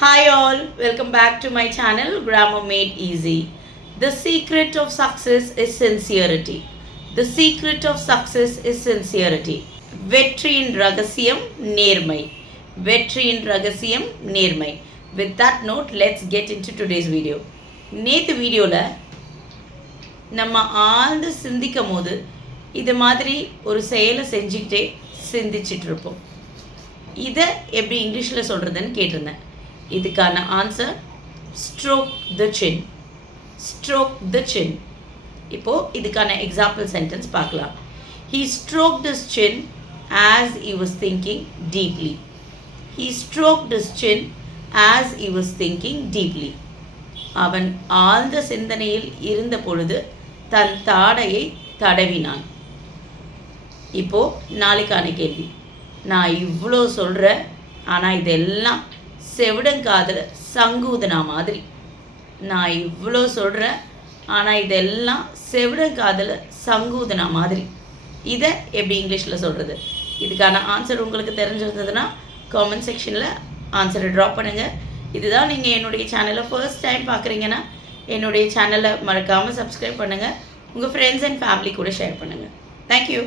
Hi all, welcome back to my channel Grammar Made Easy. The secret of success is sincerity. The secret of success is sincerity. வெற்றியின் ரகசியம் நேர்மை. வெற்றியின் ரகசியம் நேர்மை. With that note, let's get into today's video. நேத்து வீடியோல நம்ம ஆழ்ந்து சிந்திக்கும் போது இது மாதிரி ஒரு செயலை செஞ்சுக்கிட்டே சிந்திச்சிட்டு இருப்போம். இதை எப்படி இங்கிலீஷில் சொல்கிறதுன்னு கேட்டிருந்தேன். இதுக்கான ஆன்சர் ஸ்ட்ரோக் த சின். ஸ்ட்ரோக் த சின். இப்போது இதுக்கான எக்ஸாம்பிள் சென்டென்ஸ் பார்க்கலாம். He stroked his chin as he was thinking deeply. He stroked his chin as he was thinking deeply. அவன் ஆழ்ந்த சிந்தனையில் இருந்த பொழுது தன் தாடையை தடவினான். இப்போது நாளைக்கான கேள்வி. நான் இவ்வளோ சொல்கிறேன், ஆனால் இதெல்லாம் செவிடங்காதில் சங்கூதனா மாதிரி. நான் இவ்வளோ சொல்கிறேன், ஆனால் இதெல்லாம் செவிடங்காதில் சங்கூதனா மாதிரி. இதை எப்படி இங்கிலீஷில் சொல்கிறது? இதுக்கான ஆன்சர் உங்களுக்கு தெரிஞ்சிருந்ததுன்னா காமெண்ட் செக்ஷனில் ஆன்சரை ட்ராப் பண்ணுங்கள். இதுதான் நீங்கள் என்னுடைய சேனலை ஃபர்ஸ்ட் டைம் பார்க்குறீங்கன்னா என்னுடைய சேனலை மறக்காமல் சப்ஸ்கிரைப் பண்ணுங்கள். உங்கள் ஃப்ரெண்ட்ஸ் அண்ட் ஃபேமிலி கூட ஷேர் பண்ணுங்கள். தேங்க்யூ.